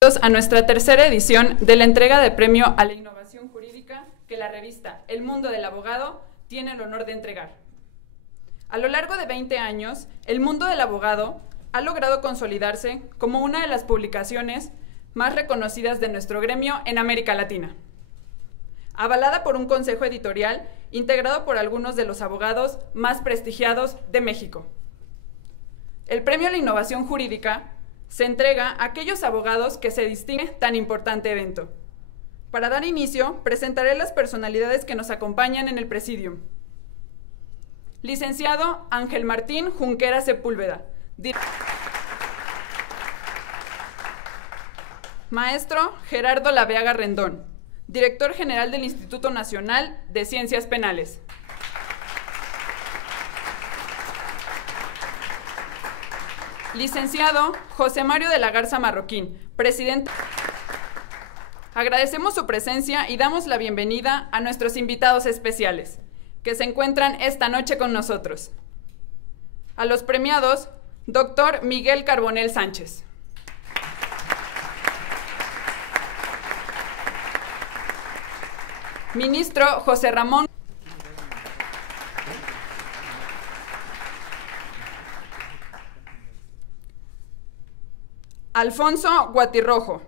A nuestra tercera edición de la entrega de premio a la innovación jurídica que la revista El Mundo del Abogado tiene el honor de entregar. A lo largo de 20 años, El Mundo del Abogado ha logrado consolidarse como una de las publicaciones más reconocidas de nuestro gremio en América Latina. Avalada por un consejo editorial integrado por algunos de los abogados más prestigiados de México. El premio a la innovación jurídica se entrega a aquellos abogados que se distinguen en tan importante evento. Para dar inicio, presentaré las personalidades que nos acompañan en el presidium. Licenciado Ángel Martín Junquera Sepúlveda. Maestro Gerardo Laveaga Rendón, Director General del Instituto Nacional de Ciencias Penales. Licenciado José Mario de la Garza Marroquín, presidente. Agradecemos su presencia y damos la bienvenida a nuestros invitados especiales, que se encuentran esta noche con nosotros. A los premiados, Dr. Miguel Carbonell Sánchez. Ministro José Ramón. Alfonso Guatirrojo.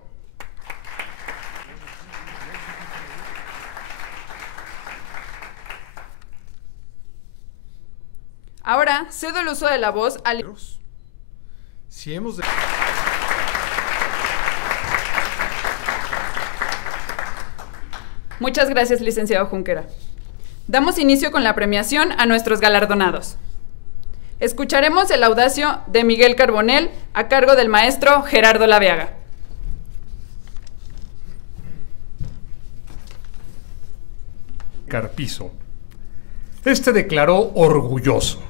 Ahora cedo el uso de la voz al... Si hemos de... Muchas gracias, licenciado Junquera. Damos inicio con la premiación a nuestros galardonados. Escucharemos el audacio de Miguel Carbonell a cargo del maestro Gerardo Laveaga. Carpizo. Este declaró orgulloso: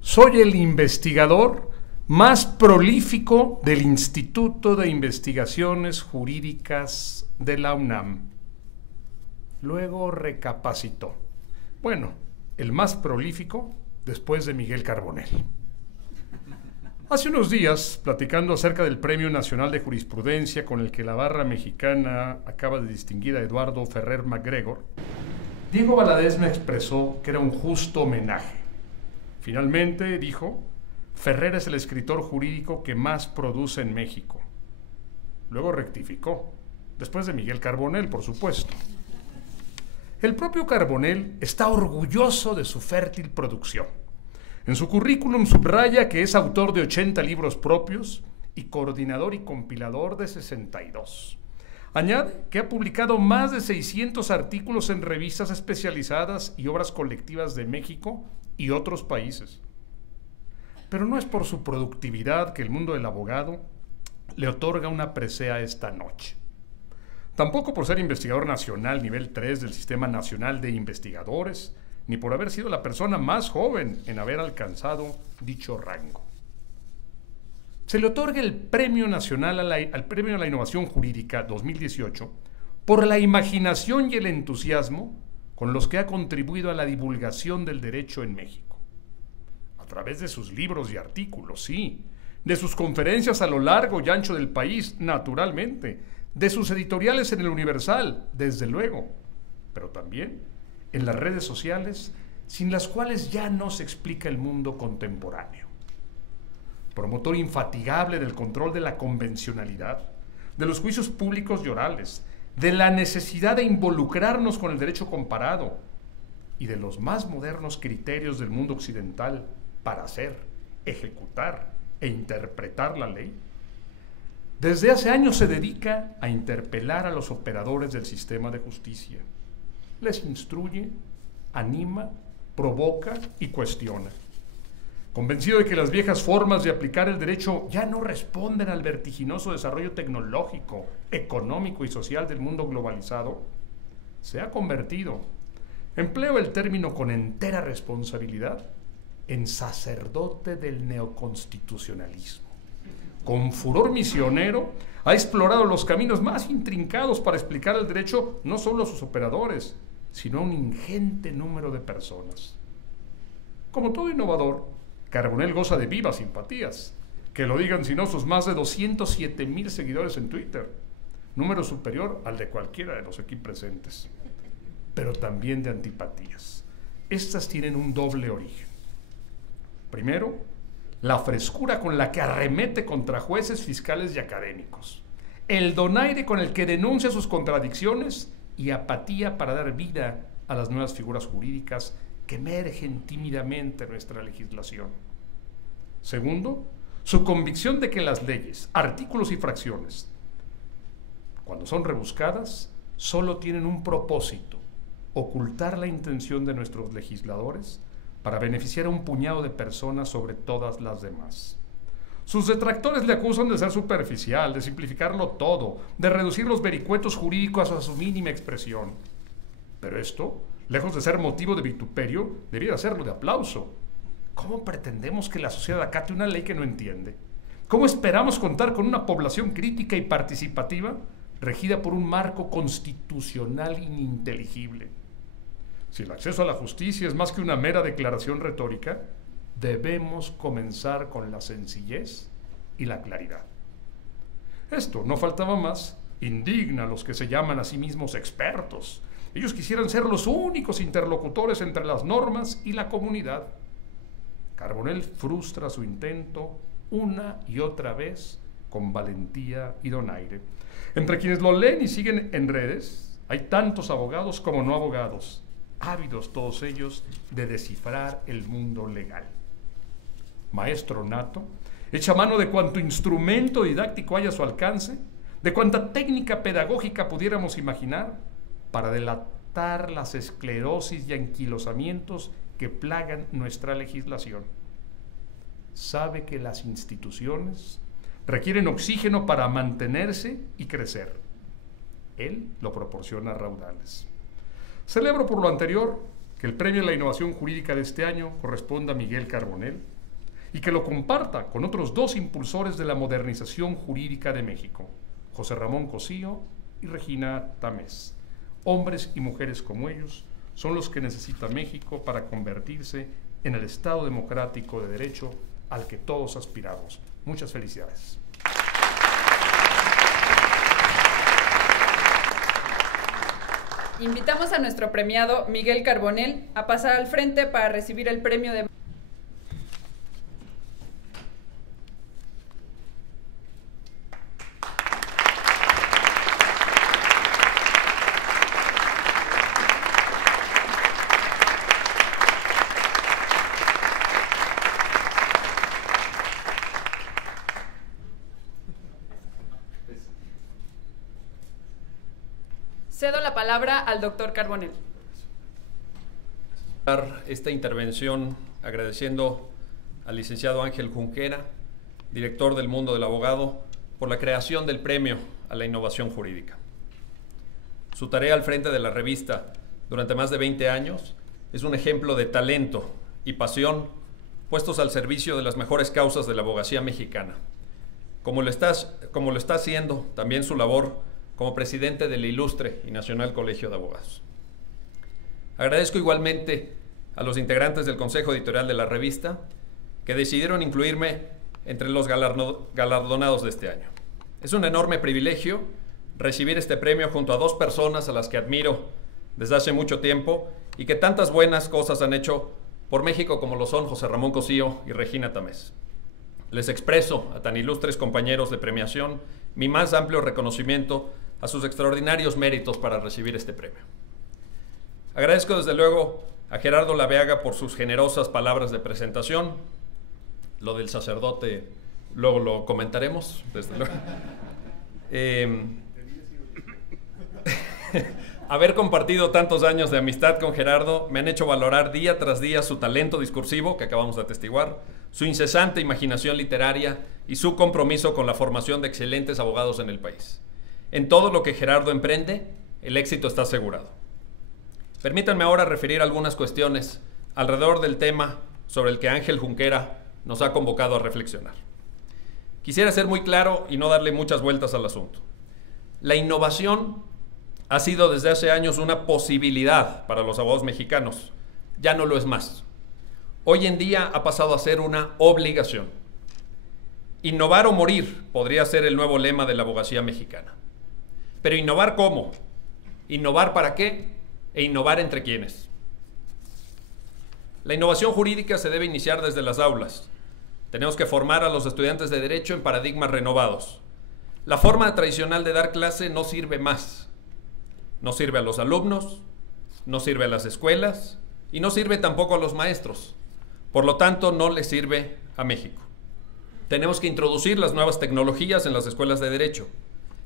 soy el investigador más prolífico del Instituto de Investigaciones Jurídicas de la UNAM. Luego recapacitó: bueno, el más prolífico después de Miguel Carbonell. Hace unos días, platicando acerca del Premio Nacional de Jurisprudencia con el que la barra mexicana acaba de distinguir a Eduardo Ferrer MacGregor, Diego Valadez me expresó que era un justo homenaje. Finalmente, dijo, Ferrer es el escritor jurídico que más produce en México. Luego rectificó, después de Miguel Carbonell, por supuesto. El propio Carbonell está orgulloso de su fértil producción. En su currículum subraya que es autor de 80 libros propios y coordinador y compilador de 62. Añade que ha publicado más de 600 artículos en revistas especializadas y obras colectivas de México y otros países. Pero no es por su productividad que el mundo del abogado le otorga una presea esta noche. Tampoco por ser investigador nacional nivel 3 del Sistema Nacional de Investigadores, ni por haber sido la persona más joven en haber alcanzado dicho rango. Se le otorga el Premio Nacional al Premio a la Innovación Jurídica 2018 por la imaginación y el entusiasmo con los que ha contribuido a la divulgación del derecho en México. A través de sus libros y artículos, sí, de sus conferencias a lo largo y ancho del país, naturalmente, de sus editoriales en el Universal, desde luego, pero también en las redes sociales, sin las cuales ya no se explica el mundo contemporáneo. Promotor infatigable del control de la convencionalidad, de los juicios públicos y orales, de la necesidad de involucrarnos con el derecho comparado y de los más modernos criterios del mundo occidental para hacer, ejecutar e interpretar la ley. Desde hace años se dedica a interpelar a los operadores del sistema de justicia. Les instruye, anima, provoca y cuestiona. Convencido de que las viejas formas de aplicar el derecho ya no responden al vertiginoso desarrollo tecnológico, económico y social del mundo globalizado, se ha convertido, empleo el término con entera responsabilidad, en sacerdote del neoconstitucionalismo. Con furor misionero, ha explorado los caminos más intrincados para explicar el derecho no solo a sus operadores, sino a un ingente número de personas. Como todo innovador, Carbonell goza de vivas simpatías, Que lo digan si no sus más de 207,000 seguidores en Twitter, número superior al de cualquiera de los aquí presentes, pero también de antipatías. Estas tienen un doble origen. Primero, la frescura con la que arremete contra jueces, fiscales y académicos, el donaire con el que denuncia sus contradicciones y apatía para dar vida a las nuevas figuras jurídicas que emergen tímidamente en nuestra legislación. Segundo, su convicción de que las leyes, artículos y fracciones, cuando son rebuscadas, solo tienen un propósito: ocultar la intención de nuestros legisladores para beneficiar a un puñado de personas sobre todas las demás. Sus detractores le acusan de ser superficial, de simplificarlo todo, de reducir los vericuetos jurídicos a su mínima expresión. Pero esto, lejos de ser motivo de vituperio, debiera serlo de aplauso. ¿Cómo pretendemos que la sociedad acate una ley que no entiende? ¿Cómo esperamos contar con una población crítica y participativa regida por un marco constitucional ininteligible? Si el acceso a la justicia es más que una mera declaración retórica, debemos comenzar con la sencillez y la claridad. Esto, no faltaba más, indigna a los que se llaman a sí mismos expertos. Ellos quisieran ser los únicos interlocutores entre las normas y la comunidad. Carbonell frustra su intento una y otra vez con valentía y donaire. Entre quienes lo leen y siguen en redes, hay tantos abogados como no abogados, ávidos todos ellos de descifrar el mundo legal. Maestro nato, echa mano de cuanto instrumento didáctico haya a su alcance, de cuanta técnica pedagógica pudiéramos imaginar, para delatar las esclerosis y anquilosamientos que plagan nuestra legislación. Sabe que las instituciones requieren oxígeno para mantenerse y crecer. Él lo proporciona a raudales. Celebro por lo anterior que el premio a la innovación jurídica de este año corresponda a Miguel Carbonell y que lo comparta con otros dos impulsores de la modernización jurídica de México, José Ramón Cosío y Regina Tamés. Hombres y mujeres como ellos son los que necesita México para convertirse en el Estado democrático de derecho al que todos aspiramos. Muchas felicidades. Invitamos a nuestro premiado Miguel Carbonell a pasar al frente para recibir el premio de... Cedo la palabra al doctor Carbonell. Esta intervención agradeciendo al licenciado Ángel Junquera, director del Mundo del Abogado, por la creación del premio a la innovación jurídica. Su tarea al frente de la revista durante más de 20 años es un ejemplo de talento y pasión puestos al servicio de las mejores causas de la abogacía mexicana, como lo está haciendo también su labor como presidente del ilustre y Nacional Colegio de Abogados. Agradezco igualmente a los integrantes del Consejo Editorial de la revista que decidieron incluirme entre los galardonados de este año. Es un enorme privilegio recibir este premio junto a dos personas a las que admiro desde hace mucho tiempo y que tantas buenas cosas han hecho por México como lo son José Ramón Cosío y Regina Tamés. Les expreso a tan ilustres compañeros de premiación mi más amplio reconocimiento a sus extraordinarios méritos para recibir este premio. Agradezco desde luego a Gerardo Laveaga por sus generosas palabras de presentación. Lo del sacerdote luego lo comentaremos, desde luego. Haber compartido tantos años de amistad con Gerardo me han hecho valorar día tras día su talento discursivo, que acabamos de atestiguar, su incesante imaginación literaria y su compromiso con la formación de excelentes abogados en el país. En todo lo que Gerardo emprende, el éxito está asegurado. Permítanme ahora referir algunas cuestiones alrededor del tema sobre el que Ángel Junquera nos ha convocado a reflexionar. Quisiera ser muy claro y no darle muchas vueltas al asunto. La innovación ha sido desde hace años una posibilidad para los abogados mexicanos. Ya no lo es más. Hoy en día ha pasado a ser una obligación. Innovar o morir podría ser el nuevo lema de la abogacía mexicana. Pero ¿innovar cómo? ¿Innovar para qué? ¿E innovar entre quiénes? La innovación jurídica se debe iniciar desde las aulas. Tenemos que formar a los estudiantes de Derecho en paradigmas renovados. La forma tradicional de dar clase no sirve más. No sirve a los alumnos, no sirve a las escuelas y no sirve tampoco a los maestros. Por lo tanto, no le sirve a México. Tenemos que introducir las nuevas tecnologías en las escuelas de Derecho,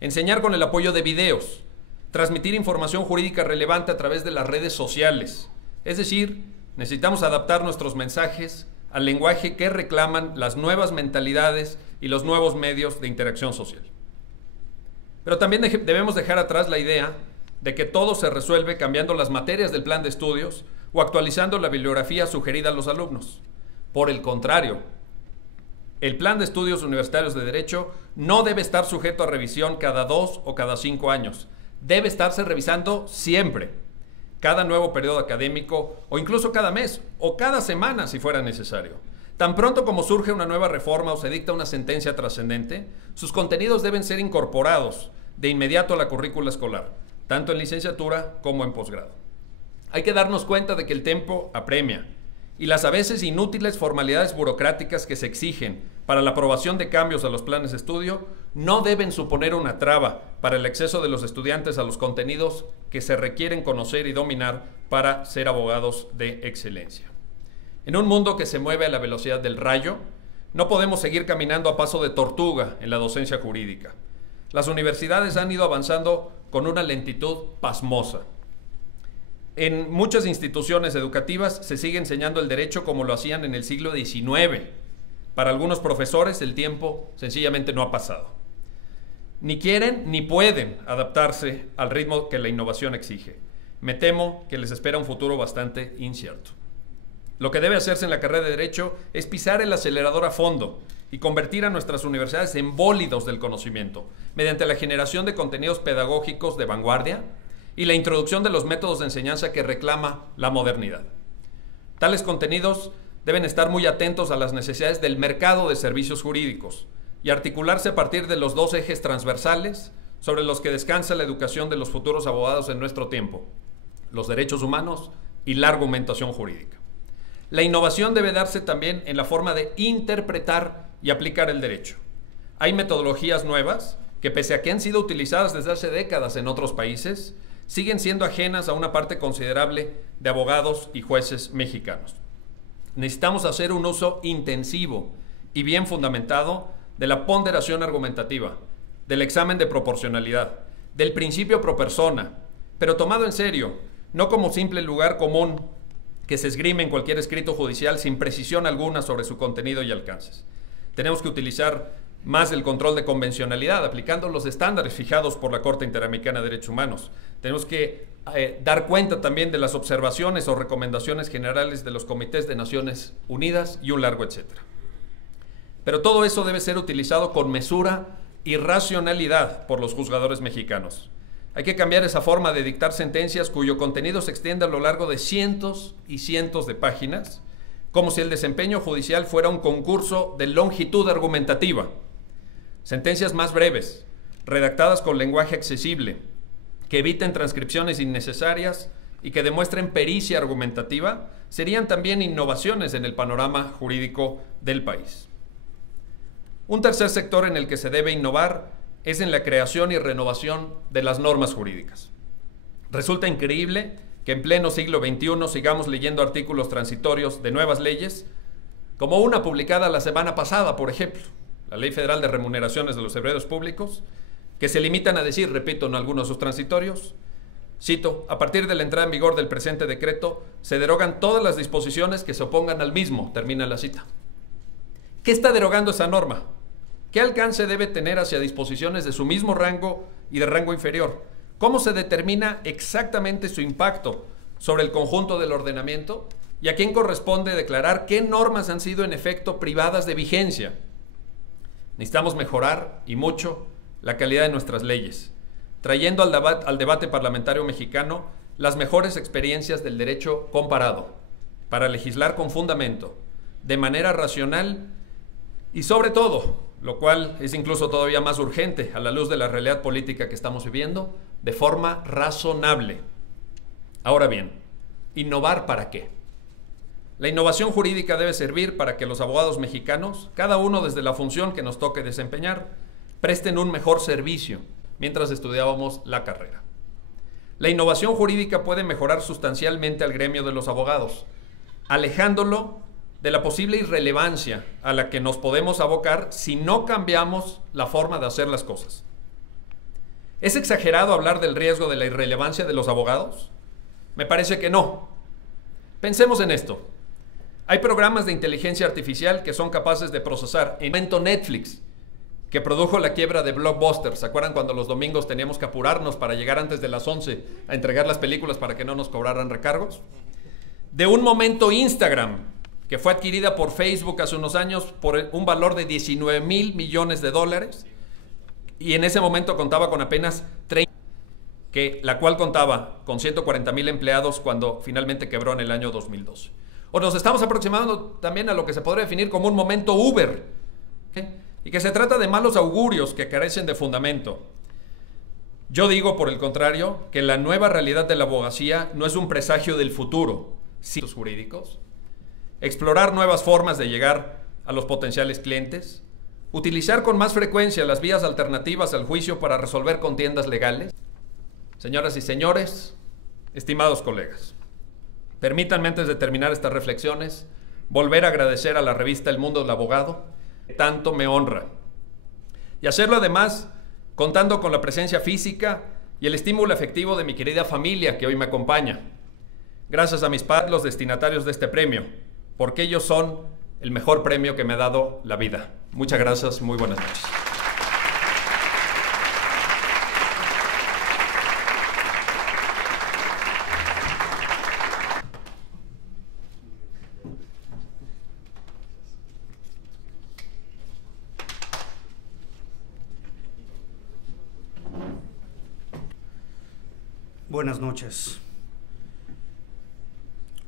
enseñar con el apoyo de videos, transmitir información jurídica relevante a través de las redes sociales. Es decir, necesitamos adaptar nuestros mensajes al lenguaje que reclaman las nuevas mentalidades y los nuevos medios de interacción social. Pero también debemos dejar atrás la idea de que todo se resuelve cambiando las materias del plan de estudios o actualizando la bibliografía sugerida a los alumnos. Por el contrario, el plan de estudios universitarios de Derecho no debe estar sujeto a revisión cada 2 o cada 5 años. Debe estarse revisando siempre, cada nuevo periodo académico o incluso cada mes o cada semana si fuera necesario. Tan pronto como surge una nueva reforma o se dicta una sentencia trascendente, sus contenidos deben ser incorporados de inmediato a la currícula escolar, tanto en licenciatura como en posgrado. Hay que darnos cuenta de que el tiempo apremia y las a veces inútiles formalidades burocráticas que se exigen para la aprobación de cambios a los planes de estudio no deben suponer una traba para el acceso de los estudiantes a los contenidos que se requieren conocer y dominar para ser abogados de excelencia. En un mundo que se mueve a la velocidad del rayo, no podemos seguir caminando a paso de tortuga en la docencia jurídica. Las universidades han ido avanzando con una lentitud pasmosa. En muchas instituciones educativas se sigue enseñando el derecho como lo hacían en el siglo XIX. Para algunos profesores el tiempo sencillamente no ha pasado. Ni quieren ni pueden adaptarse al ritmo que la innovación exige. Me temo que les espera un futuro bastante incierto. Lo que debe hacerse en la carrera de Derecho es pisar el acelerador a fondo y convertir a nuestras universidades en bólidos del conocimiento, mediante la generación de contenidos pedagógicos de vanguardia y la introducción de los métodos de enseñanza que reclama la modernidad. Tales contenidos deben estar muy atentos a las necesidades del mercado de servicios jurídicos y articularse a partir de los 2 ejes transversales sobre los que descansa la educación de los futuros abogados en nuestro tiempo: los derechos humanos y la argumentación jurídica. La innovación debe darse también en la forma de interpretar y aplicar el derecho. Hay metodologías nuevas que, pese a que han sido utilizadas desde hace décadas en otros países, siguen siendo ajenas a una parte considerable de abogados y jueces mexicanos. Necesitamos hacer un uso intensivo y bien fundamentado de la ponderación argumentativa, del examen de proporcionalidad, del principio pro persona, pero tomado en serio, no como simple lugar común que se esgrime en cualquier escrito judicial sin precisión alguna sobre su contenido y alcances. Tenemos que utilizar más el control de convencionalidad, aplicando los estándares fijados por la Corte Interamericana de Derechos Humanos. Tenemos que dar cuenta también de las observaciones o recomendaciones generales de los comités de Naciones Unidas y un largo etcétera. Pero todo eso debe ser utilizado con mesura y racionalidad por los juzgadores mexicanos. Hay que cambiar esa forma de dictar sentencias cuyo contenido se extiende a lo largo de cientos y cientos de páginas, como si el desempeño judicial fuera un concurso de longitud argumentativa. Sentencias más breves, redactadas con lenguaje accesible, que eviten transcripciones innecesarias y que demuestren pericia argumentativa, serían también innovaciones en el panorama jurídico del país. Un tercer sector en el que se debe innovar es en la creación y renovación de las normas jurídicas. Resulta increíble que en pleno siglo XXI sigamos leyendo artículos transitorios de nuevas leyes, como una publicada la semana pasada, por ejemplo, la Ley Federal de Remuneraciones de los Servidores Públicos, que se limitan a decir, repito, en algunos de sus transitorios, cito: a partir de la entrada en vigor del presente decreto, se derogan todas las disposiciones que se opongan al mismo, termina la cita. ¿Qué está derogando esa norma? ¿Qué alcance debe tener hacia disposiciones de su mismo rango y de rango inferior? ¿Cómo se determina exactamente su impacto sobre el conjunto del ordenamiento? ¿Y a quién corresponde declarar qué normas han sido en efecto privadas de vigencia? Necesitamos mejorar, y mucho, la calidad de nuestras leyes, trayendo al debate parlamentario mexicano las mejores experiencias del derecho comparado, para legislar con fundamento, de manera racional y sobre todo lo cual es incluso todavía más urgente a la luz de la realidad política que estamos viviendo, de forma razonable. Ahora bien, ¿innovar para qué? La innovación jurídica debe servir para que los abogados mexicanos, cada uno desde la función que nos toque desempeñar, presten un mejor servicio mientras estudiábamos la carrera. La innovación jurídica puede mejorar sustancialmente al gremio de los abogados, alejándolo de la posible irrelevancia a la que nos podemos abocar si no cambiamos la forma de hacer las cosas. ¿Es exagerado hablar del riesgo de la irrelevancia de los abogados? Me parece que no. Pensemos en esto. Hay programas de inteligencia artificial que son capaces de procesar en momento Netflix, que produjo la quiebra de Blockbuster. ¿Se acuerdan cuando los domingos teníamos que apurarnos para llegar antes de las 11 a entregar las películas para que no nos cobraran recargos? De un momento Instagram, que fue adquirida por Facebook hace unos años por un valor de $19,000 millones, y en ese momento contaba con apenas 30, la cual contaba con 140,000 empleados cuando finalmente quebró en el año 2012. O nos estamos aproximando también a lo que se podría definir como un momento Uber, ¿okay? Y que se trata de malos augurios que carecen de fundamento. Yo digo, por el contrario, que la nueva realidad de la abogacía no es un presagio del futuro, sino jurídicos, explorar nuevas formas de llegar a los potenciales clientes, utilizar con más frecuencia las vías alternativas al juicio para resolver contiendas legales. Señoras y señores, estimados colegas, permítanme antes de terminar estas reflexiones, volver a agradecer a la revista El Mundo del Abogado, que tanto me honra, y hacerlo además contando con la presencia física y el estímulo afectivo de mi querida familia que hoy me acompaña. Gracias a mis padres, los destinatarios de este premio, porque ellos son el mejor premio que me ha dado la vida. Muchas gracias y muy buenas noches. Buenas noches,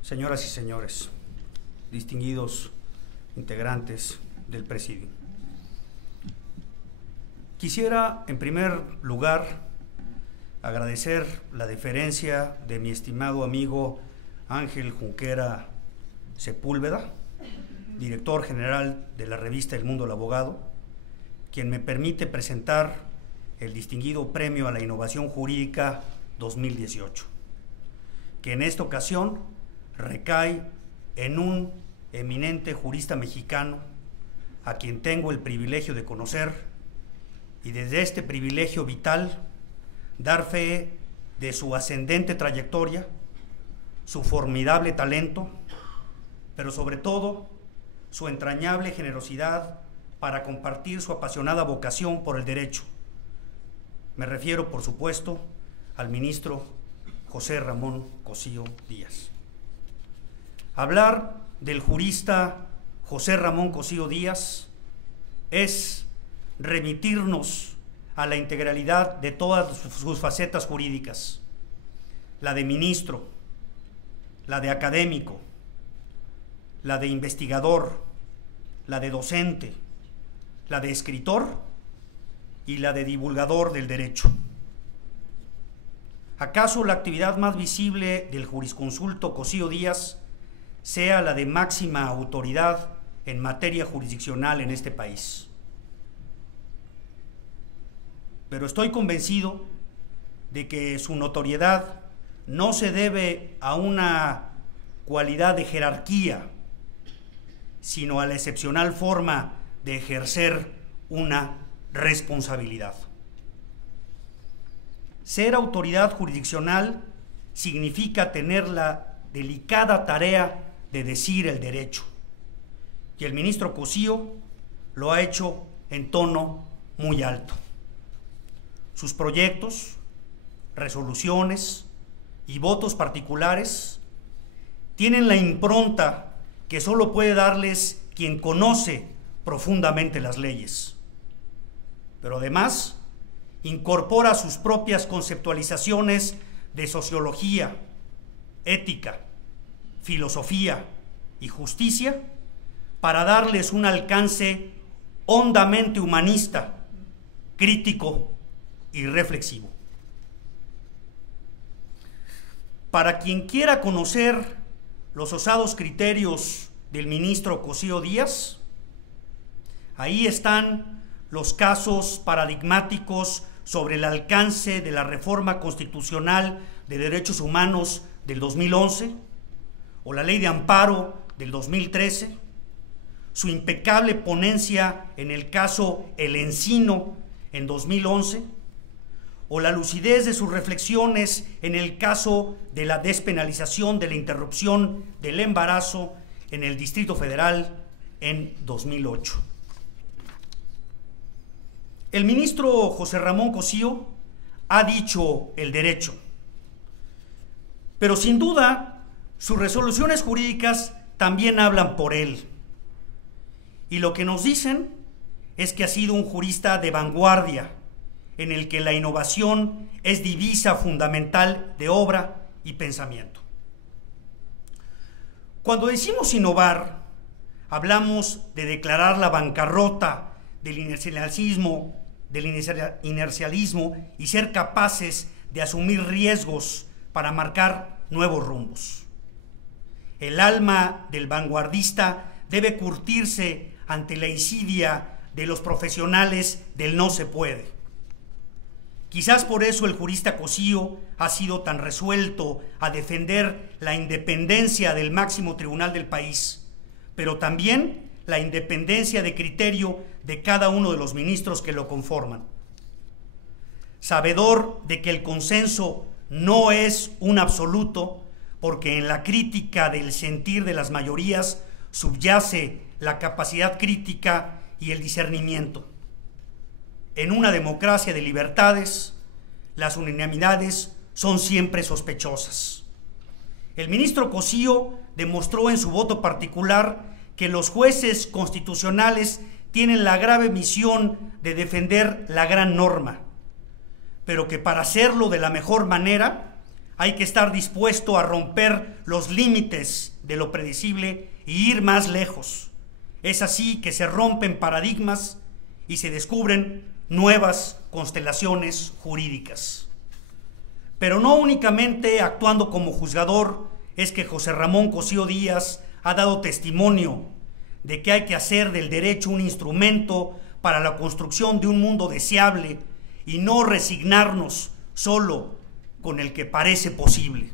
señoras y señores, distinguidos integrantes del Presidium. Quisiera, en primer lugar, agradecer la deferencia de mi estimado amigo Ángel Junquera Sepúlveda, director general de la revista El Mundo del Abogado, quien me permite presentar el distinguido Premio a la Innovación Jurídica 2018, que en esta ocasión recae en un eminente jurista mexicano a quien tengo el privilegio de conocer y desde este privilegio vital dar fe de su ascendente trayectoria, su formidable talento, pero sobre todo su entrañable generosidad para compartir su apasionada vocación por el derecho. Me refiero, por supuesto, al ministro José Ramón Cosío Díaz. Hablar del jurista José Ramón Cosío Díaz es remitirnos a la integralidad de todas sus facetas jurídicas, la de ministro, la de académico, la de investigador, la de docente, la de escritor y la de divulgador del derecho. ¿Acaso la actividad más visible del jurisconsulto Cosío Díaz sea la de máxima autoridad en materia jurisdiccional en este país? Pero estoy convencido de que su notoriedad no se debe a una cualidad de jerarquía, sino a la excepcional forma de ejercer una responsabilidad. Ser autoridad jurisdiccional significa tener la delicada tarea de decir el derecho, y el ministro Cosío lo ha hecho en tono muy alto. Sus proyectos, resoluciones y votos particulares tienen la impronta que solo puede darles quien conoce profundamente las leyes, pero además incorpora sus propias conceptualizaciones de sociología, ética, filosofía y justicia para darles un alcance hondamente humanista, crítico y reflexivo. Para quien quiera conocer los osados criterios del ministro Cosío Díaz, ahí están los casos paradigmáticos sobre el alcance de la reforma constitucional de derechos humanos del 2011 o la ley de amparo del 2013, su impecable ponencia en el caso El Encino en 2011, o la lucidez de sus reflexiones en el caso de la despenalización de la interrupción del embarazo en el Distrito Federal en 2008. El ministro José Ramón Cosío ha dicho el derecho, pero sin duda sus resoluciones jurídicas también hablan por él. Y lo que nos dicen es que ha sido un jurista de vanguardia, en el que la innovación es divisa fundamental de obra y pensamiento. Cuando decimos innovar, hablamos de declarar la bancarrota del inercialismo y ser capaces de asumir riesgos para marcar nuevos rumbos. El alma del vanguardista debe curtirse ante la insidia de los profesionales del no se puede. Quizás por eso el jurista Cosío ha sido tan resuelto a defender la independencia del máximo tribunal del país, pero también la independencia de criterio de cada uno de los ministros que lo conforman. Sabedor de que el consenso no es un absoluto, porque en la crítica del sentir de las mayorías subyace la capacidad crítica y el discernimiento. En una democracia de libertades, las unanimidades son siempre sospechosas. El ministro Cosío demostró en su voto particular que los jueces constitucionales tienen la grave misión de defender la gran norma, pero que para hacerlo de la mejor manera hay que estar dispuesto a romper los límites de lo predecible y ir más lejos. Es así que se rompen paradigmas y se descubren nuevas constelaciones jurídicas. Pero no únicamente actuando como juzgador es que José Ramón Cosío Díaz ha dado testimonio de que hay que hacer del derecho un instrumento para la construcción de un mundo deseable y no resignarnos solo con el que parece posible.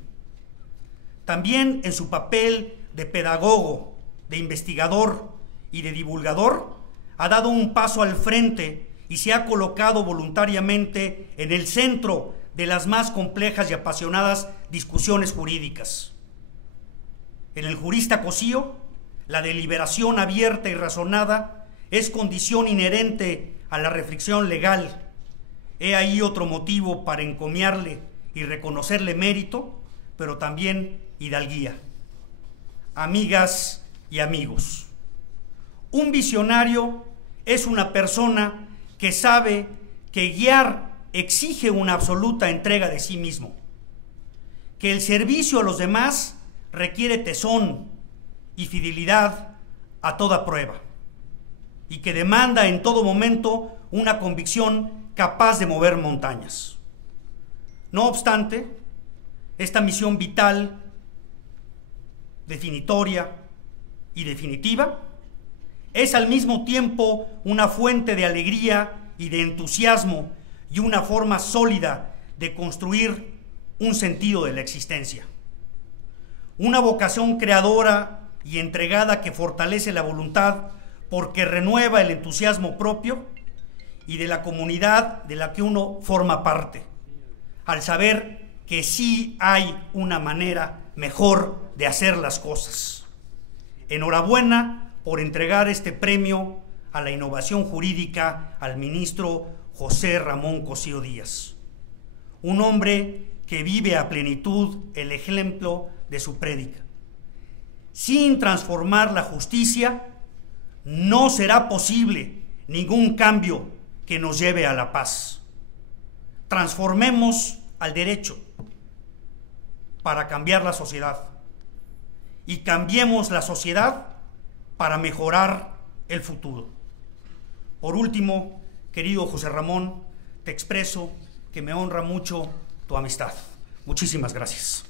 También en su papel de pedagogo, de investigador y de divulgador, ha dado un paso al frente y se ha colocado voluntariamente en el centro de las más complejas y apasionadas discusiones jurídicas. En el jurista Cosío, la deliberación abierta y razonada es condición inherente a la reflexión legal. He ahí otro motivo para encomiarle y reconocerle mérito, pero también hidalguía. Amigas y amigos, un visionario es una persona que sabe que guiar exige una absoluta entrega de sí mismo, que el servicio a los demás requiere tesón y fidelidad a toda prueba, y que demanda en todo momento una convicción capaz de mover montañas. No obstante, esta misión vital, definitoria y definitiva, es al mismo tiempo una fuente de alegría y de entusiasmo y una forma sólida de construir un sentido de la existencia. Una vocación creadora y entregada que fortalece la voluntad porque renueva el entusiasmo propio y de la comunidad de la que uno forma parte, al saber que sí hay una manera mejor de hacer las cosas. Enhorabuena por entregar este premio a la innovación jurídica al ministro José Ramón Cosío Díaz, un hombre que vive a plenitud el ejemplo de su prédica. Sin transformar la justicia, no será posible ningún cambio que nos lleve a la paz. Transformemos al derecho para cambiar la sociedad y cambiemos la sociedad para mejorar el futuro. Por último, querido José Ramón, te expreso que me honra mucho tu amistad. Muchísimas gracias.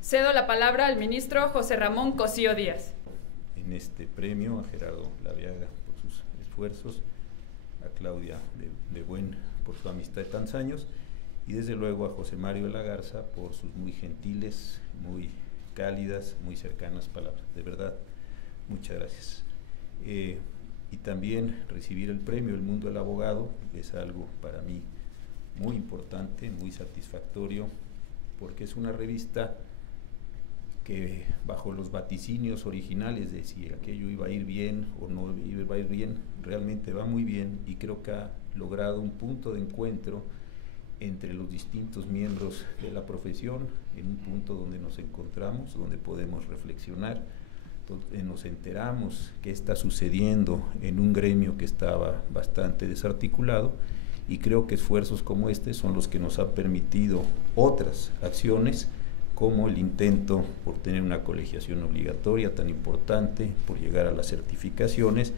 Cedo la palabra al ministro José Ramón Cosío Díaz. En este premio a Gerardo Laviaga por sus esfuerzos, a Claudia de Buen por su amistad de tantos años y desde luego a José Mario de la Garza por sus muy gentiles, muy cálidas, muy cercanas palabras. De verdad, muchas gracias. Y también recibir el premio El Mundo del Abogado es algo para mí muy importante, muy satisfactorio, porque es una revista que bajo los vaticinios originales de si aquello iba a ir bien o no iba a ir bien, realmente va muy bien y creo que ha logrado un punto de encuentro entre los distintos miembros de la profesión, en un punto donde nos encontramos, donde podemos reflexionar, donde nos enteramos qué está sucediendo en un gremio que estaba bastante desarticulado, y creo que esfuerzos como este son los que nos han permitido otras acciones, como el intento por tener una colegiación obligatoria tan importante, por llegar a las certificaciones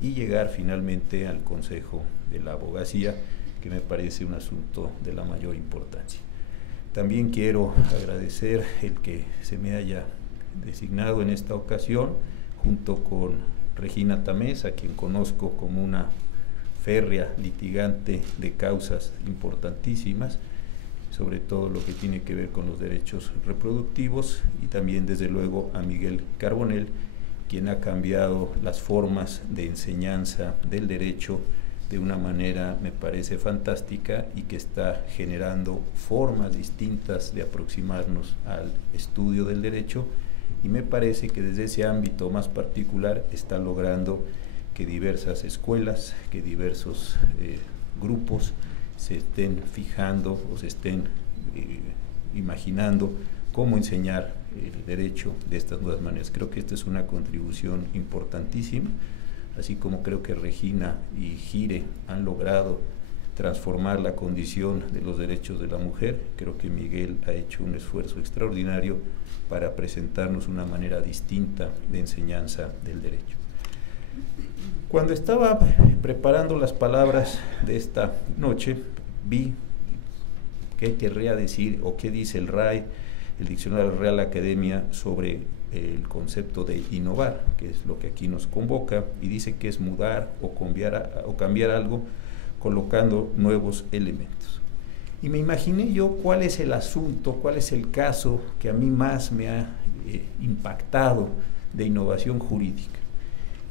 y llegar finalmente al Consejo de la Abogacía, que me parece un asunto de la mayor importancia. También quiero agradecer el que se me haya designado en esta ocasión, junto con Regina Tamés, a quien conozco como una férrea litigante de causas importantísimas, sobre todo lo que tiene que ver con los derechos reproductivos, y también desde luego a Miguel Carbonell, quien ha cambiado las formas de enseñanza del derecho de una manera, me parece, fantástica, y que está generando formas distintas de aproximarnos al estudio del derecho, y me parece que desde ese ámbito más particular está logrando que diversas escuelas, que diversos grupos se estén fijando o se estén imaginando cómo enseñar el derecho de estas nuevas maneras. Creo que esta es una contribución importantísima, así como creo que Regina y Gire han logrado transformar la condición de los derechos de la mujer. Creo que Miguel ha hecho un esfuerzo extraordinario para presentarnos una manera distinta de enseñanza del derecho. Cuando estaba preparando las palabras de esta noche, vi qué querría decir o qué dice el RAE, el Diccionario de la Real Academia, sobre el concepto de innovar, que es lo que aquí nos convoca, y dice que es mudar o cambiar algo colocando nuevos elementos. Y me imaginé yo cuál es el asunto, cuál es el caso que a mí más me ha impactado de innovación jurídica.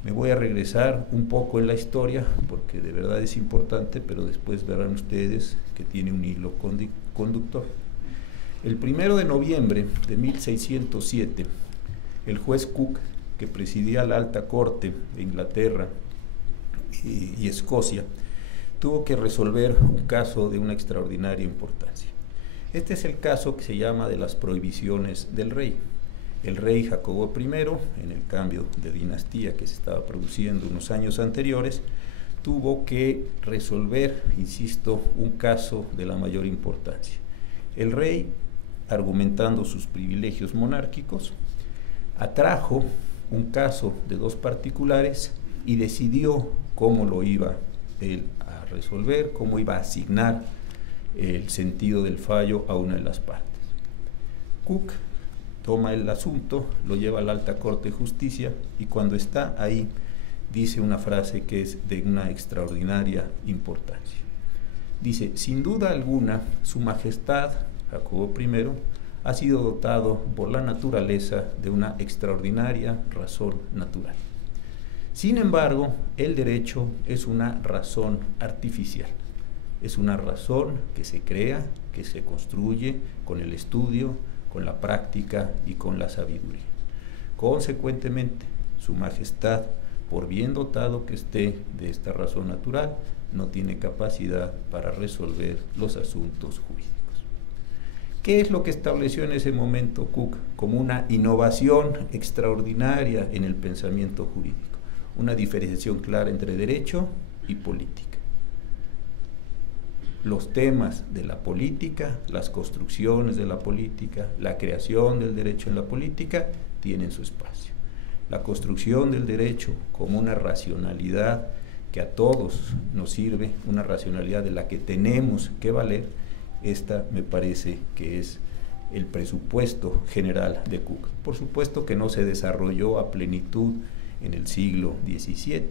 Me voy a regresar un poco en la historia, porque de verdad es importante, pero después verán ustedes que tiene un hilo conductor. El 1 de noviembre de 1607, el juez Cook, que presidía la Alta Corte de Inglaterra y Escocia, tuvo que resolver un caso de una extraordinaria importancia. Este es el caso que se llama de las prohibiciones del rey. El rey Jacobo I, en el cambio de dinastía que se estaba produciendo unos años anteriores, tuvo que resolver, insisto, un caso de la mayor importancia. El rey, argumentando sus privilegios monárquicos, atrajo un caso de dos particulares y decidió cómo lo iba él a resolver, cómo iba a asignar el sentido del fallo a una de las partes. Cook toma el asunto, lo lleva a la Alta Corte de Justicia, y cuando está ahí dice una frase que es de una extraordinaria importancia. Dice: sin duda alguna, Su Majestad Jacobo I ha sido dotado por la naturaleza de una extraordinaria razón natural. Sin embargo, el derecho es una razón artificial, es una razón que se crea, que se construye con el estudio, con la práctica y con la sabiduría. Consecuentemente, Su Majestad, por bien dotado que esté de esta razón natural, no tiene capacidad para resolver los asuntos jurídicos. ¿Qué es lo que estableció en ese momento Cook como una innovación extraordinaria en el pensamiento jurídico? Una diferenciación clara entre derecho y política. Los temas de la política, las construcciones de la política, la creación del derecho en la política tienen su espacio. La construcción del derecho como una racionalidad que a todos nos sirve, una racionalidad de la que tenemos que valer, esta me parece que es el presupuesto general de Cook. Por supuesto que no se desarrolló a plenitud en el siglo XVII.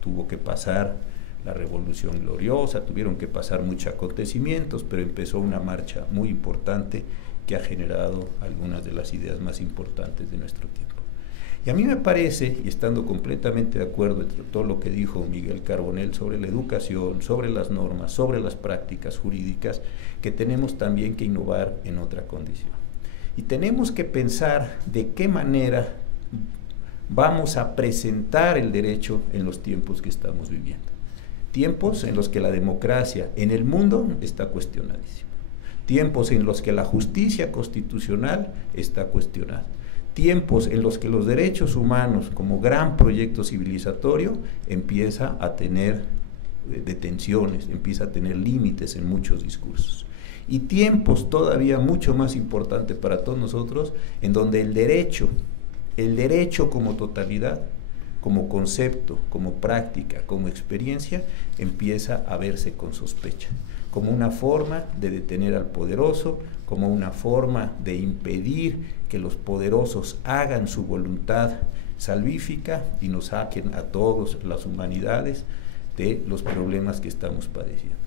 Tuvo que pasar la Revolución Gloriosa, tuvieron que pasar muchos acontecimientos, pero empezó una marcha muy importante que ha generado algunas de las ideas más importantes de nuestro tiempo. Y a mí me parece, y estando completamente de acuerdo entre todo lo que dijo Miguel Carbonell sobre la educación, sobre las normas, sobre las prácticas jurídicas, que tenemos también que innovar en otra condición. Y tenemos que pensar de qué manera vamos a presentar el derecho en los tiempos que estamos viviendo. Tiempos en los que la democracia en el mundo está cuestionadísima. Tiempos en los que la justicia constitucional está cuestionada. Tiempos en los que los derechos humanos como gran proyecto civilizatorio empieza a tener detenciones, empieza a tener límites en muchos discursos. Y tiempos todavía mucho más importantes para todos nosotros, en donde el derecho como totalidad, como concepto, como práctica, como experiencia, empieza a verse con sospecha, como una forma de detener al poderoso, como una forma de impedir que los poderosos hagan su voluntad salvífica y nos saquen a todas las humanidades de los problemas que estamos padeciendo.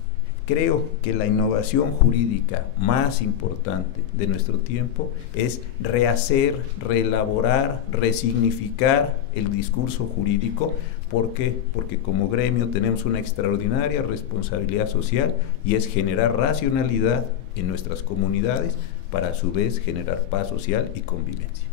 Creo que la innovación jurídica más importante de nuestro tiempo es rehacer, reelaborar, resignificar el discurso jurídico. ¿Por qué? Porque como gremio tenemos una extraordinaria responsabilidad social y es generar racionalidad en nuestras comunidades para a su vez generar paz social y convivencia.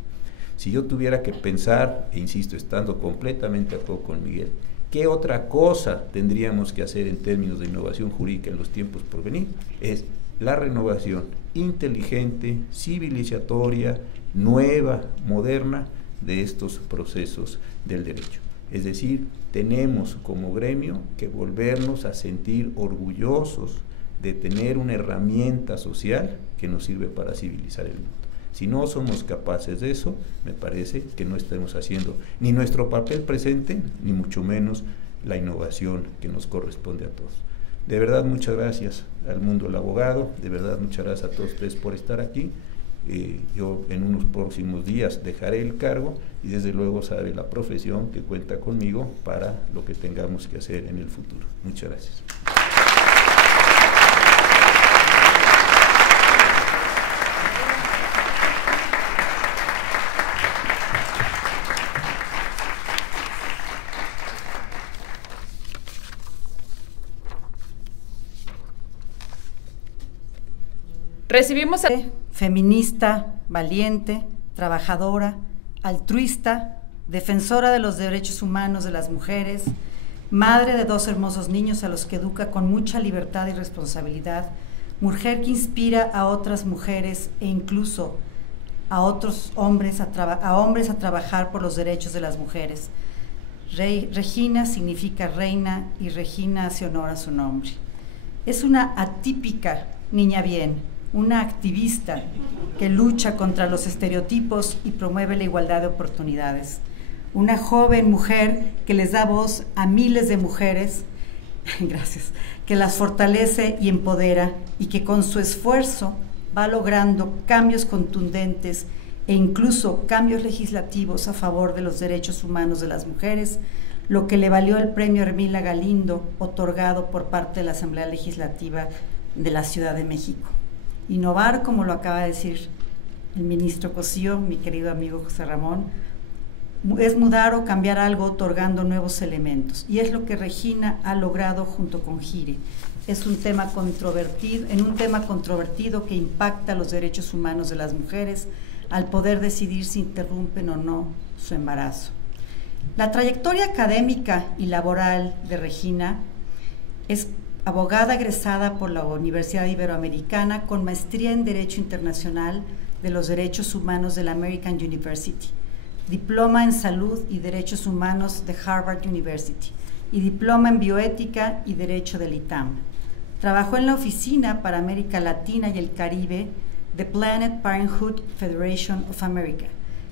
Si yo tuviera que pensar, e insisto, estando completamente de acuerdo con Miguel, ¿qué otra cosa tendríamos que hacer en términos de innovación jurídica en los tiempos por venir? Es la renovación inteligente, civilizatoria, nueva, moderna de estos procesos del derecho. Es decir, tenemos como gremio que volvernos a sentir orgullosos de tener una herramienta social que nos sirve para civilizar el mundo. Si no somos capaces de eso, me parece que no estamos haciendo ni nuestro papel presente, ni mucho menos la innovación que nos corresponde a todos. De verdad, muchas gracias al mundo del abogado, de verdad, muchas gracias a todos ustedes por estar aquí. Yo en unos próximos días dejaré el cargo y desde luego sabe la profesión que cuenta conmigo para lo que tengamos que hacer en el futuro. Muchas gracias. Recibimos a... Feminista, valiente, trabajadora, altruista, defensora de los derechos humanos de las mujeres, madre de 2 hermosos niños a los que educa con mucha libertad y responsabilidad, mujer que inspira a otras mujeres e incluso a otros hombres a trabajar por los derechos de las mujeres. Regina significa reina y Regina hace honor a su nombre. Es una atípica niña bien, una activista que lucha contra los estereotipos y promueve la igualdad de oportunidades. Una joven mujer que les da voz a miles de mujeres, gracias, que las fortalece y empodera y que con su esfuerzo va logrando cambios contundentes e incluso cambios legislativos a favor de los derechos humanos de las mujeres, lo que le valió el premio Hermila Galindo, otorgado por parte de la Asamblea Legislativa de la Ciudad de México. Innovar, como lo acaba de decir el ministro Cosío, mi querido amigo José Ramón, es mudar o cambiar algo otorgando nuevos elementos. Y es lo que Regina ha logrado junto con Gire. Es un tema controvertido que impacta los derechos humanos de las mujeres al poder decidir si interrumpen o no su embarazo. La trayectoria académica y laboral de Regina es abogada egresada por la Universidad Iberoamericana con maestría en Derecho Internacional de los Derechos Humanos de la American University, diploma en Salud y Derechos Humanos de Harvard University y diploma en Bioética y Derecho del ITAM. Trabajó en la oficina para América Latina y el Caribe de Planned Parenthood Federation of America,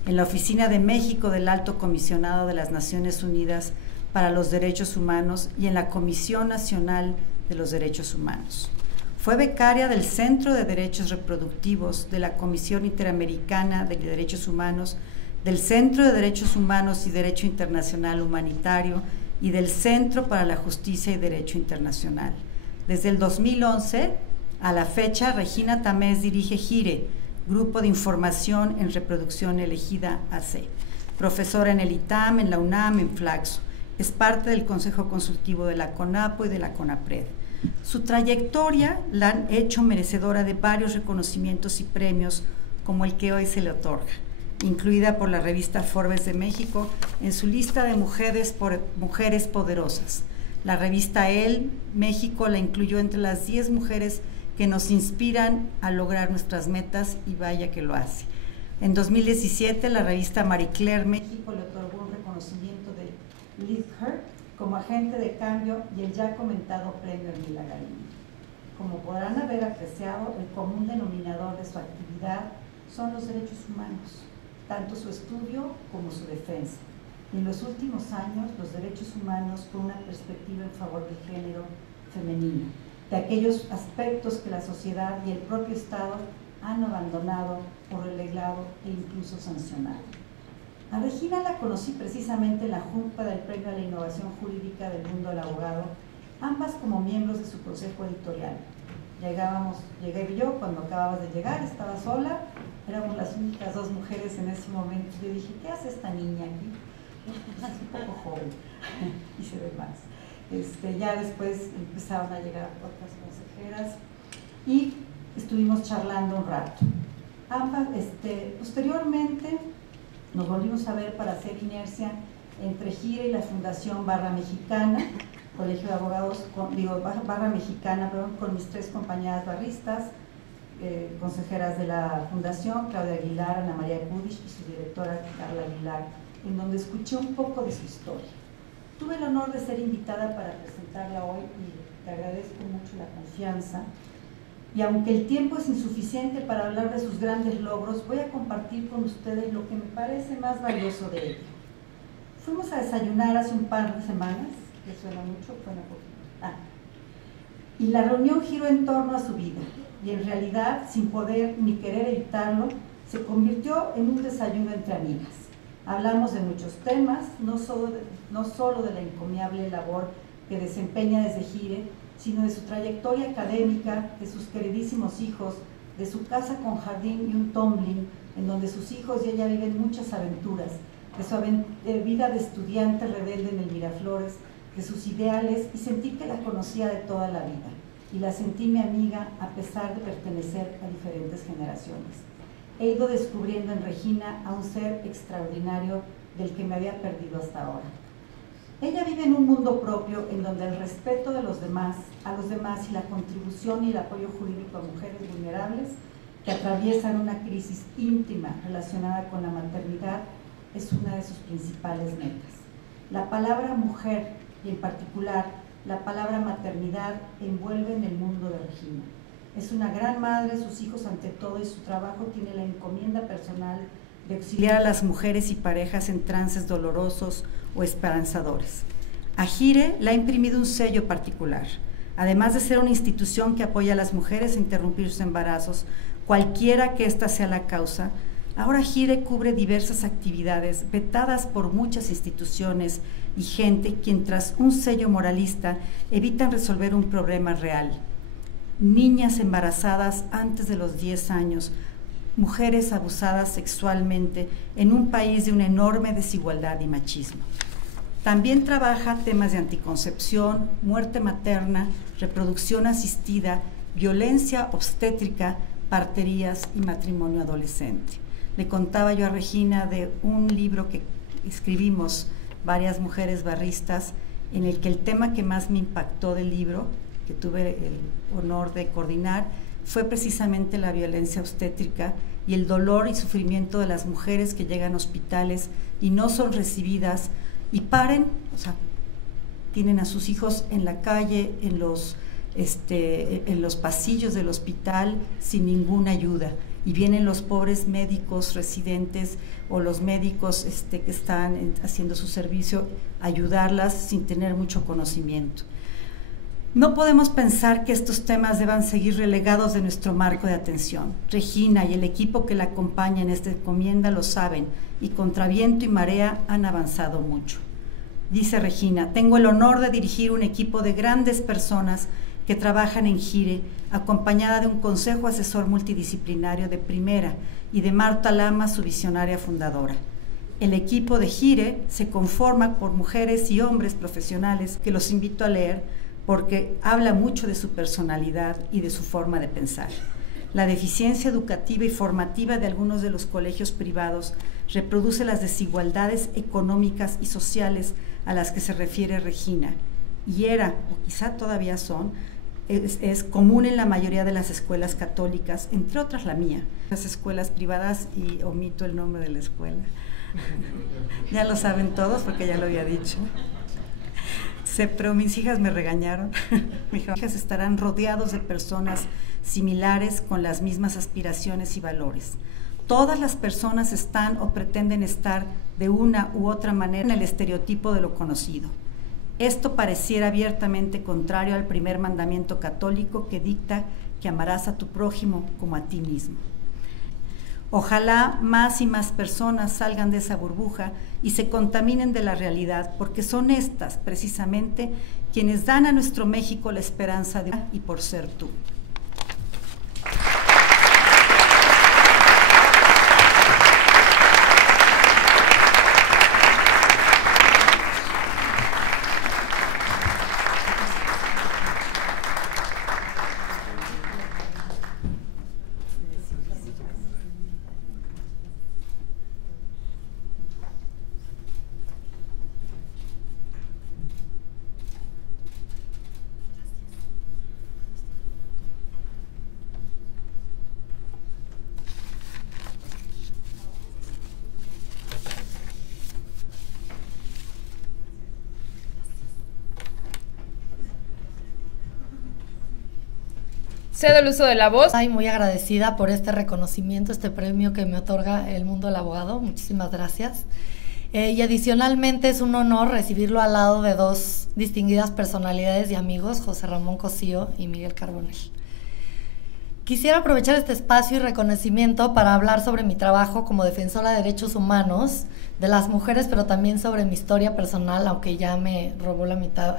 en la oficina de México del Alto Comisionado de las Naciones Unidas para los Derechos Humanos y en la Comisión Nacional de los Derechos Humanos. Fue becaria del Centro de Derechos Reproductivos de la Comisión Interamericana de Derechos Humanos, del Centro de Derechos Humanos y Derecho Internacional Humanitario y del Centro para la Justicia y Derecho Internacional. Desde el 2011 a la fecha, Regina Tamés dirige GIRE, Grupo de Información en Reproducción Elegida AC, profesora en el ITAM, en la UNAM, en Flaxo. Es parte del Consejo Consultivo de la CONAPO y de la CONAPRED. Su trayectoria la han hecho merecedora de varios reconocimientos y premios como el que hoy se le otorga, incluida por la revista Forbes de México en su lista de mujeres poderosas. La revista Elle México la incluyó entre las 10 mujeres que nos inspiran a lograr nuestras metas, y vaya que lo hace. En 2017, la revista Marie Claire México le otorgó un reconocimiento de Lead Her como agente de cambio y el ya comentado premio Emilia Galindo. Como podrán haber apreciado, el común denominador de su actividad son los derechos humanos, tanto su estudio como su defensa. Y en los últimos años, los derechos humanos con una perspectiva en favor del género femenino, de aquellos aspectos que la sociedad y el propio Estado han abandonado o relegado e incluso sancionado. A Regina la conocí precisamente en la Junta del Premio a la Innovación Jurídica del Mundo del Abogado, ambas como miembros de su consejo editorial. Llegué yo cuando acababas de llegar, estaba sola, éramos las únicas 2 mujeres en ese momento. Yo dije, ¿qué hace esta niña aquí? Es un poco joven y se ve más. Ya después empezaron a llegar otras consejeras y estuvimos charlando un rato. Ambas, posteriormente nos volvimos a ver para hacer inercia entre GIRE y la Fundación Barra Mexicana, Colegio de Abogados, Barra Mexicana, con mis 3 compañeras barristas, consejeras de la Fundación, Claudia Aguilar, Ana María Kudish y su directora Carla Aguilar, en donde escuché un poco de su historia. Tuve el honor de ser invitada para presentarla hoy y te agradezco mucho la confianza. Y aunque el tiempo es insuficiente para hablar de sus grandes logros, voy a compartir con ustedes lo que me parece más valioso de ella. Fuimos a desayunar hace un par de semanas, que suena mucho, bueno, y la reunión giró en torno a su vida, y en realidad, sin poder ni querer evitarlo, se convirtió en un desayuno entre amigas. Hablamos de muchos temas, no solo de la encomiable labor que desempeña desde GIRE, sino de su trayectoria académica, de sus queridísimos hijos, de su casa con jardín y un tumbling, en donde sus hijos y ella viven muchas aventuras, de su vida de estudiante rebelde en el Miraflores, de sus ideales, y sentí que la conocía de toda la vida, y la sentí mi amiga a pesar de pertenecer a diferentes generaciones. He ido descubriendo en Regina a un ser extraordinario del que me había perdido hasta ahora. Ella vive en un mundo propio en donde el respeto de a los demás y la contribución y el apoyo jurídico a mujeres vulnerables que atraviesan una crisis íntima relacionada con la maternidad es una de sus principales metas. La palabra mujer y en particular la palabra maternidad envuelve en el mundo de Regina. Es una gran madre, sus hijos ante todo, y su trabajo tiene la encomienda personal de auxiliar a las mujeres y parejas en trances dolorosos o esperanzadores. A GIRE le ha imprimido un sello particular. Además de ser una institución que apoya a las mujeres a interrumpir sus embarazos, cualquiera que ésta sea la causa, ahora GIRE cubre diversas actividades vetadas por muchas instituciones y gente quien tras un sello moralista evitan resolver un problema real. Niñas embarazadas antes de los 10 años mujeres abusadas sexualmente en un país de una enorme desigualdad y machismo. También trabaja temas de anticoncepción, muerte materna, reproducción asistida, violencia obstétrica, parterías y matrimonio adolescente. Le contaba yo a Regina de un libro que escribimos varias mujeres barristas, en el que el tema que más me impactó del libro, que tuve el honor de coordinar, fue precisamente la violencia obstétrica y el dolor y sufrimiento de las mujeres que llegan a hospitales y no son recibidas y paren, o sea, tienen a sus hijos en la calle, en los pasillos del hospital sin ninguna ayuda, y vienen los pobres médicos residentes o los médicos que están haciendo su servicio a ayudarlas sin tener mucho conocimiento. No podemos pensar que estos temas deban seguir relegados de nuestro marco de atención. Regina y el equipo que la acompaña en esta encomienda lo saben, y contra viento y marea han avanzado mucho. Dice Regina: tengo el honor de dirigir un equipo de grandes personas que trabajan en GIRE, acompañada de un consejo asesor multidisciplinario de primera y de Marta Lama, su visionaria fundadora. El equipo de GIRE se conforma por mujeres y hombres profesionales que los invito a leer porque habla mucho de su personalidad y de su forma de pensar. La deficiencia educativa y formativa de algunos de los colegios privados reproduce las desigualdades económicas y sociales a las que se refiere Regina, y era, o quizá todavía son, es común en la mayoría de las escuelas católicas, entre otras la mía. Las escuelas privadas, y omito el nombre de la escuela, ya lo saben todos porque ya lo había dicho. Pero mis hijas me regañaron. Mis hijas estarán rodeados de personas similares con las mismas aspiraciones y valores. Todas las personas están o pretenden estar de una u otra manera en el estereotipo de lo conocido. Esto pareciera abiertamente contrario al primer mandamiento católico que dicta que amarás a tu prójimo como a ti mismo. Ojalá más y más personas salgan de esa burbuja y se contaminen de la realidad, porque son estas, precisamente, quienes dan a nuestro México la esperanza de y por ser tú. Cedo el uso de la voz. Estoy muy agradecida por este reconocimiento, este premio que me otorga el mundo del abogado. Muchísimas gracias. Y adicionalmente es un honor recibirlo al lado de dos distinguidas personalidades y amigos, José Ramón Cosío y Miguel Carbonell. Quisiera aprovechar este espacio y reconocimiento para hablar sobre mi trabajo como defensora de derechos humanos de las mujeres, pero también sobre mi historia personal, aunque ya me robó la mitad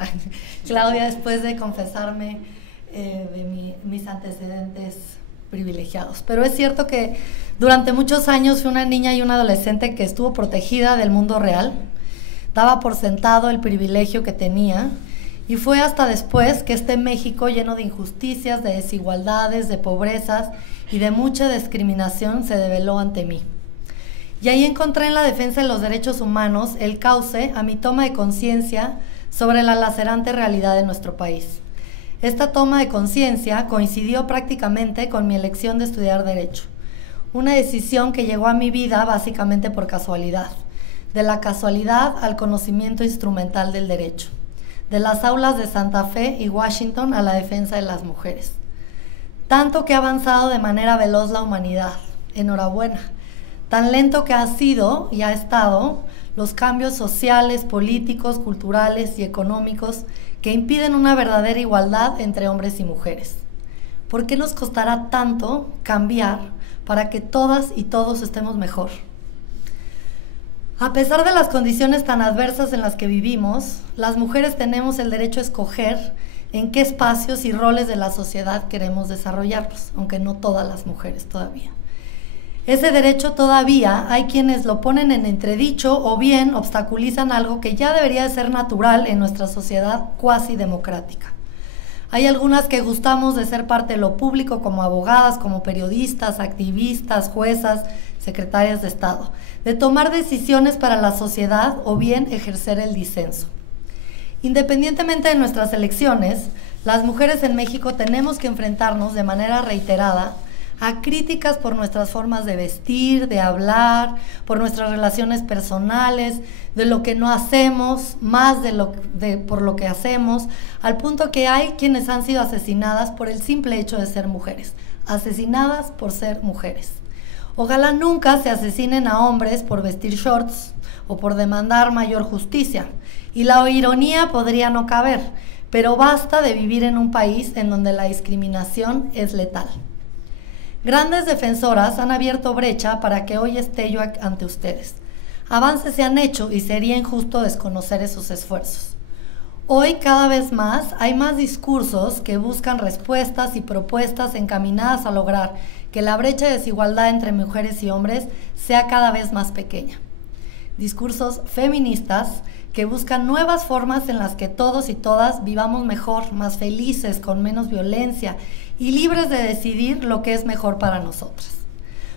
Claudia después de confesarme de mis antecedentes privilegiados. Pero es cierto que durante muchos años fui una niña y una adolescente que estuvo protegida del mundo real, daba por sentado el privilegio que tenía, y fue hasta después que este México lleno de injusticias, de desigualdades, de pobrezas y de mucha discriminación se develó ante mí. Y ahí encontré en la defensa de los derechos humanos el cauce a mi toma de conciencia sobre la lacerante realidad de nuestro país. Esta toma de conciencia coincidió prácticamente con mi elección de estudiar Derecho, una decisión que llegó a mi vida básicamente por casualidad, de la casualidad al conocimiento instrumental del derecho, de las aulas de Santa Fe y Washington a la defensa de las mujeres. Tanto que ha avanzado de manera veloz la humanidad, enhorabuena, tan lento que ha sido y ha estado los cambios sociales, políticos, culturales y económicos que impiden una verdadera igualdad entre hombres y mujeres. ¿Por qué nos costará tanto cambiar para que todas y todos estemos mejor? A pesar de las condiciones tan adversas en las que vivimos, las mujeres tenemos el derecho a escoger en qué espacios y roles de la sociedad queremos desarrollarnos, aunque no todas las mujeres todavía. Ese derecho todavía hay quienes lo ponen en entredicho o bien obstaculizan algo que ya debería de ser natural en nuestra sociedad cuasi democrática. Hay algunas que gustamos de ser parte de lo público como abogadas, como periodistas, activistas, juezas, secretarias de Estado, de tomar decisiones para la sociedad o bien ejercer el disenso. Independientemente de nuestras elecciones, las mujeres en México tenemos que enfrentarnos de manera reiterada a críticas por nuestras formas de vestir, de hablar, por nuestras relaciones personales, de lo que no hacemos, más por lo que hacemos, al punto que hay quienes han sido asesinadas por el simple hecho de ser mujeres, asesinadas por ser mujeres. Ojalá nunca se asesinen a hombres por vestir shorts o por demandar mayor justicia. Y la ironía podría no caber, pero basta de vivir en un país en donde la discriminación es letal. Grandes defensoras han abierto brecha para que hoy esté yo ante ustedes. Avances se han hecho y sería injusto desconocer esos esfuerzos. Hoy cada vez más hay más discursos que buscan respuestas y propuestas encaminadas a lograr que la brecha de desigualdad entre mujeres y hombres sea cada vez más pequeña. Discursos feministas que buscan nuevas formas en las que todos y todas vivamos mejor, más felices, con menos violencia y libres de decidir lo que es mejor para nosotras.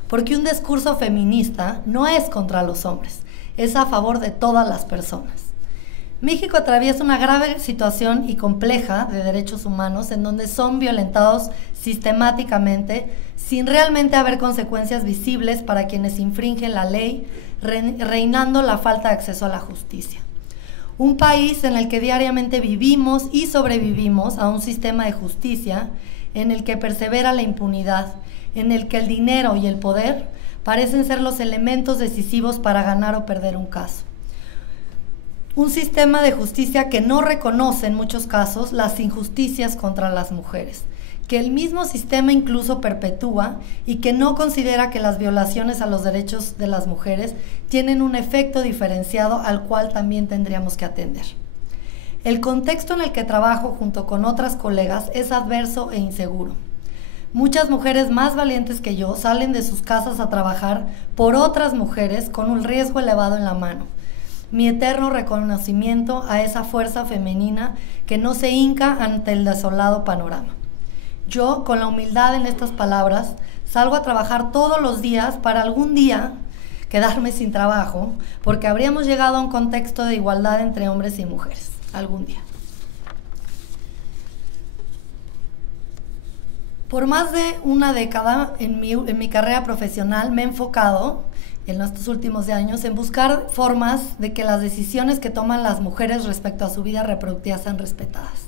Porque un discurso feminista no es contra los hombres, es a favor de todas las personas. México atraviesa una grave situación y compleja de derechos humanos en donde son violentados sistemáticamente sin realmente haber consecuencias visibles para quienes infringen la ley, reinando la falta de acceso a la justicia. Un país en el que diariamente vivimos y sobrevivimos a un sistema de justicia en el que persevera la impunidad, en el que el dinero y el poder parecen ser los elementos decisivos para ganar o perder un caso. Un sistema de justicia que no reconoce en muchos casos las injusticias contra las mujeres, que el mismo sistema incluso perpetúa y que no considera que las violaciones a los derechos de las mujeres tienen un efecto diferenciado al cual también tendríamos que atender. El contexto en el que trabajo junto con otras colegas es adverso e inseguro. Muchas mujeres más valientes que yo salen de sus casas a trabajar por otras mujeres con un riesgo elevado en la mano. Mi eterno reconocimiento a esa fuerza femenina que no se hinca ante el desolado panorama. Yo, con la humildad en estas palabras, salgo a trabajar todos los días para algún día quedarme sin trabajo, porque habríamos llegado a un contexto de igualdad entre hombres y mujeres, algún día. Por más de una década en mi carrera profesional me he enfocado en estos últimos años en buscar formas de que las decisiones que toman las mujeres respecto a su vida reproductiva sean respetadas.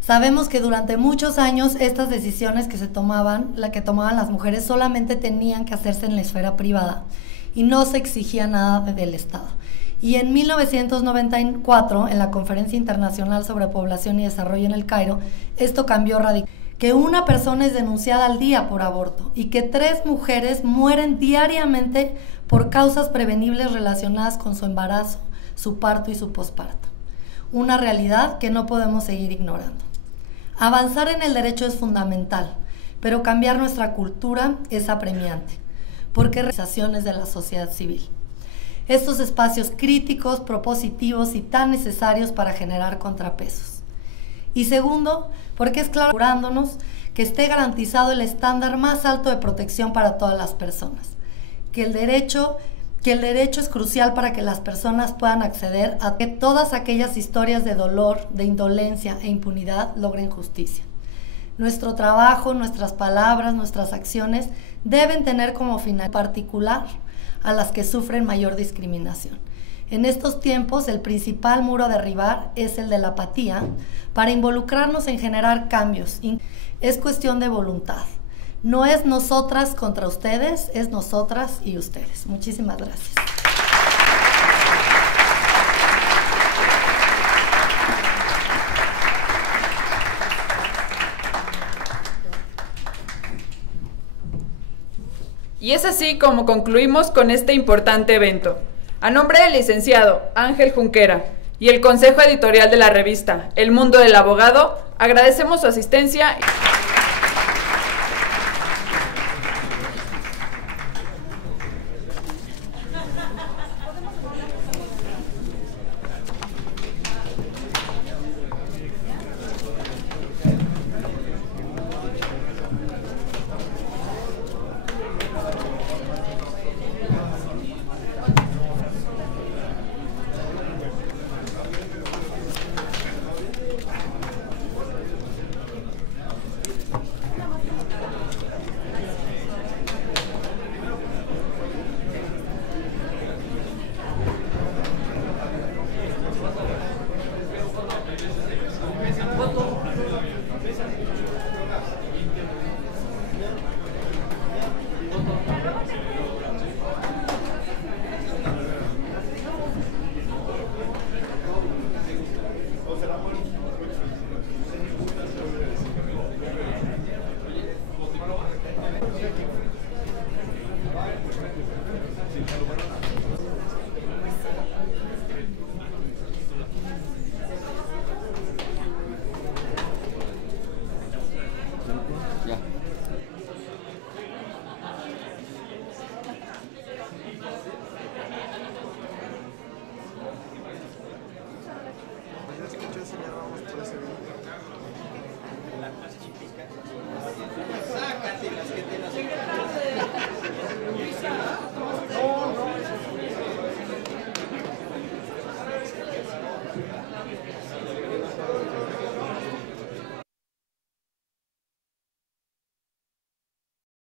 Sabemos que durante muchos años estas decisiones que tomaban las mujeres solamente tenían que hacerse en la esfera privada y no se exigía nada del Estado. Y en 1994, en la Conferencia Internacional sobre Población y Desarrollo en El Cairo, esto cambió radicalmente. Que una persona es denunciada al día por aborto y que 3 mujeres mueren diariamente por causas prevenibles relacionadas con su embarazo, su parto y su posparto. Una realidad que no podemos seguir ignorando. Avanzar en el derecho es fundamental, pero cambiar nuestra cultura es apremiante, porque organizaciones de la sociedad civil. Estos espacios críticos, propositivos y tan necesarios para generar contrapesos. Y segundo, porque es claro, asegurándonos que esté garantizado el estándar más alto de protección para todas las personas, que el derecho es crucial para que las personas puedan acceder a que todas aquellas historias de dolor, de indolencia e impunidad logren justicia. Nuestro trabajo, nuestras palabras, nuestras acciones deben tener como final particular a las que sufren mayor discriminación. En estos tiempos, el principal muro a derribar es el de la apatía para involucrarnos en generar cambios. Es cuestión de voluntad. No es nosotras contra ustedes, es nosotras y ustedes. Muchísimas gracias. Y es así como concluimos con este importante evento. A nombre del licenciado Ángel Junquera y el Consejo Editorial de la revista El Mundo del Abogado, agradecemos su asistencia.